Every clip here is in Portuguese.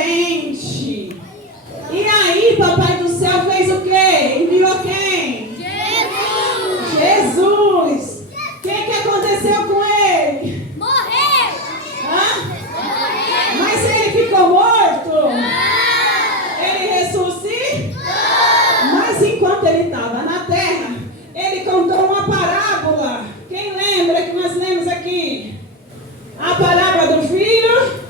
carente. E aí, Papai do Céu fez o quê? Enviou quem? Jesus! O que aconteceu com ele? Morreu! Hã? Mas ele ficou morto? Ele ressuscitou? Mas enquanto ele estava na terra, ele contou uma parábola. Quem lembra que nós lemos aqui? A parábola do filho?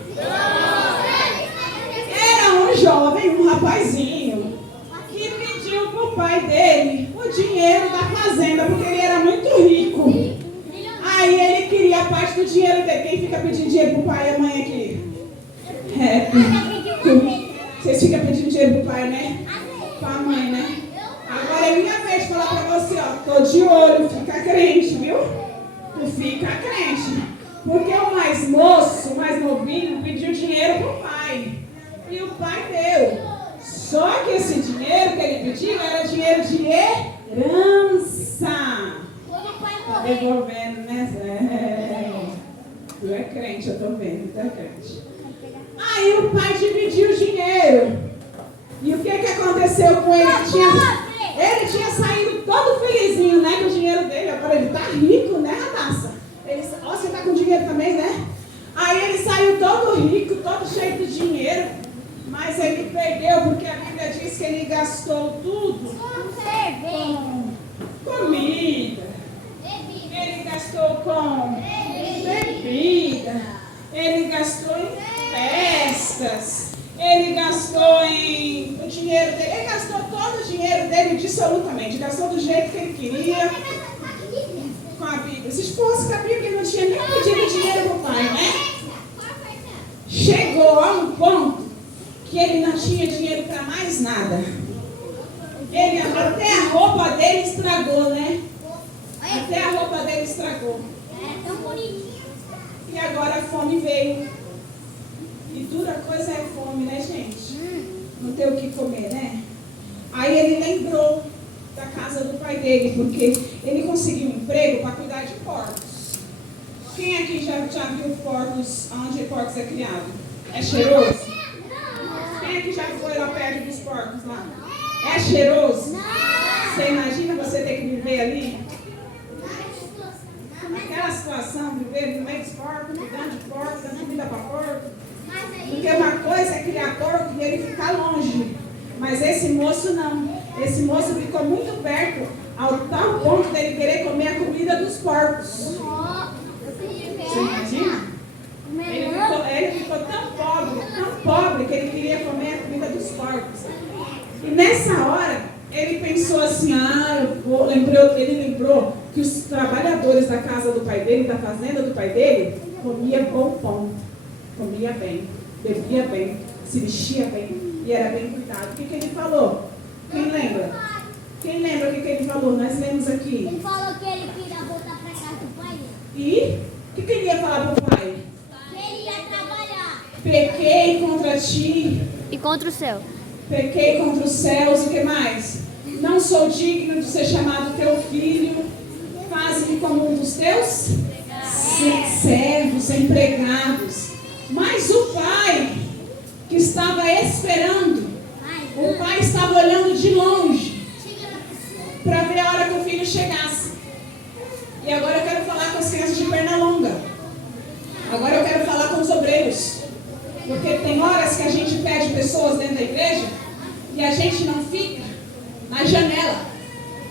Era um jovem, um rapazinho, que pediu para o pai dele o dinheiro da fazenda, porque ele era muito rico. Aí ele queria a parte do dinheiro dele. Quem fica pedindo dinheiro para o pai e a mãe aqui? Vocês ficam pedindo dinheiro para o pai, né? Para a mãe, né? Agora é minha vez de falar para você, ó. Tô de olho, fica crente, viu? Tu fica crente. Porque o mais moço, o mais novinho, pediu dinheiro para o pai. E o pai deu. Só que esse dinheiro que ele pediu era dinheiro de herança. Tá devolvendo, né? Tu é crente, eu tô vendo, tu é crente. Aí o pai dividiu o dinheiro. E o que aconteceu com ele? Ele tinha saído todo felizinho, né, com o dinheiro dele. Agora ele tá rico, né, Radassa? Ó, você tá com dinheiro também, né? Aí ele saiu todo rico, todo cheio de dinheiro. Mas ele perdeu, porque a Bíblia diz que ele gastou tudo com comida. Ele gastou com bebida. Ele gastou em festas. Ele gastou o dinheiro dele. Ele gastou todo o dinheiro dele absolutamente. Gastou do jeito que ele queria com a Bíblia. Se fosse com a Bíblia, ele não tinha nem pedido dinheiro para o pai, né? Chegou a um ponto que ele não tinha dinheiro para mais nada. Até a roupa dele estragou, né? Até a roupa dele estragou. É tão bonitinho. E agora a fome veio. E dura coisa é fome, né, gente? Não ter o que comer, né? Aí ele lembrou da casa do pai dele, porque ele conseguiu um emprego para cuidar de porcos. Quem aqui já viu porcos, onde porcos é criado? É cheiroso? Quem aqui já foi lá perto dos porcos lá? É cheiroso? Você imagina você ter que viver ali? Aquela situação, viver no meio dos porcos, cuidando de porcos, dando comida para porco. Porque uma coisa é criar porco e ele ficar longe. Mas esse moço não. Esse moço ficou muito perto, ao tal ponto dele querer comer a comida dos porcos. Você imagina? Ele ficou tão pobre que ele queria comer a comida dos porcos. E nessa hora, ele pensou assim, ele lembrou que os trabalhadores da casa do pai dele, da fazenda do pai dele, comiam bom pão, comia bem, bebia bem, se vestia bem e era bem cuidado. O que ele falou? Quem lembra? Quem lembra o que ele falou? Nós lemos aqui. Ele falou que ele queria voltar para casa do pai dele. E o que ele ia falar para o pai? Que ele ia trabalhar. Pequei contra ti. E contra o céu. Pequei contra os céus. O que mais? Não sou digno de ser chamado teu filho. Faze-me como um dos teus servos, empregados. Mas o pai que estava esperando, o pai estava olhando de longe para ver a hora que o filho chegasse. E agora eu quero falar com as crianças de perna longa. Agora eu quero falar com os obreiros. Porque tem horas que a gente pede pessoas dentro da igreja e a gente não fica na janela.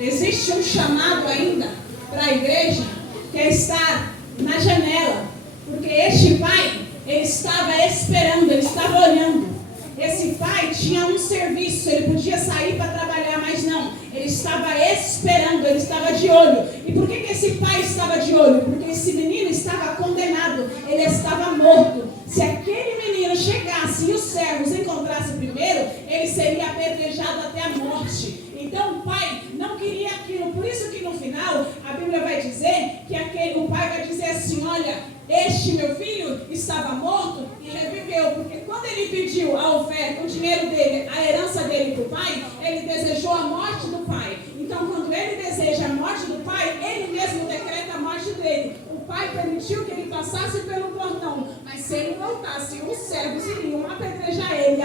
Existe um chamado ainda para a igreja que é estar na janela. Porque este pai, ele estava esperando, ele estava olhando. Esse pai tinha um serviço, ele podia sair para trabalhar, mas não. Ele estava esperando, ele estava de olho. E por que esse pai estava de olho? Porque esse menino estava condenado, ele estava morto. Se aquele menino chegasse e os servos encontrassem primeiro, ele seria apedrejado até a morte. Então o pai não queria aquilo. Por isso que no final a Bíblia vai dizer que o pai vai dizer assim, olha, este meu filho estava morto e reviveu. Porque quando ele pediu a oferta, o dinheiro dele, a herança dele para o pai, ele desejou a morte do pai. Então quando ele deseja a morte do pai, ele mesmo decreta a morte dele. O pai permitiu que ele passasse pelo portão, mas se ele voltasse, os servos iriam apedrejar ele.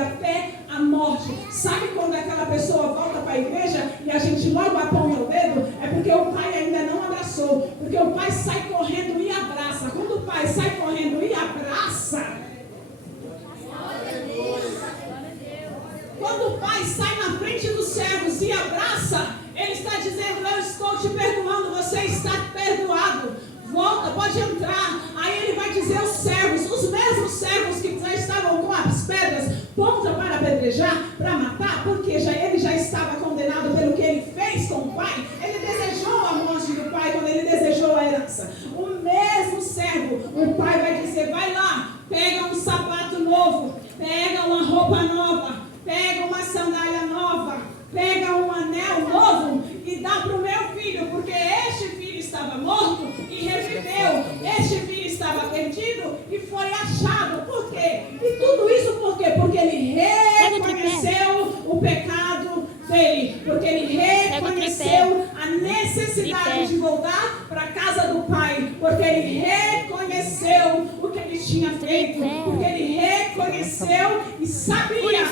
quando o pai sai na frente dos servos e abraça, ele está dizendo: eu estou te perdoando, você está perdoado. Volta, pode entrar. Aí ele vai dizer aos servos, os mesmos servos que já estavam com as pedras prontas para apedrejar, para matar, porque ele já estava condenado pelo que ele fez com o pai. Ele desejou a morte do pai quando ele desejou a herança. O mesmo servo, o pai vai dizer: vai lá, pega um sapato novo, pega uma roupa nova, pega uma sandália nova, pega um anel novo e dá para o meu filho, porque este filho estava morto e reviveu, este filho estava perdido e foi achado. Por quê? E tudo isso por quê? Porque ele reconheceu o pecado dele, porque ele reconheceu a necessidade de voltar para a casa do pai, porque ele reconheceu o que ele tinha feito, porque ele reconheceu e sabia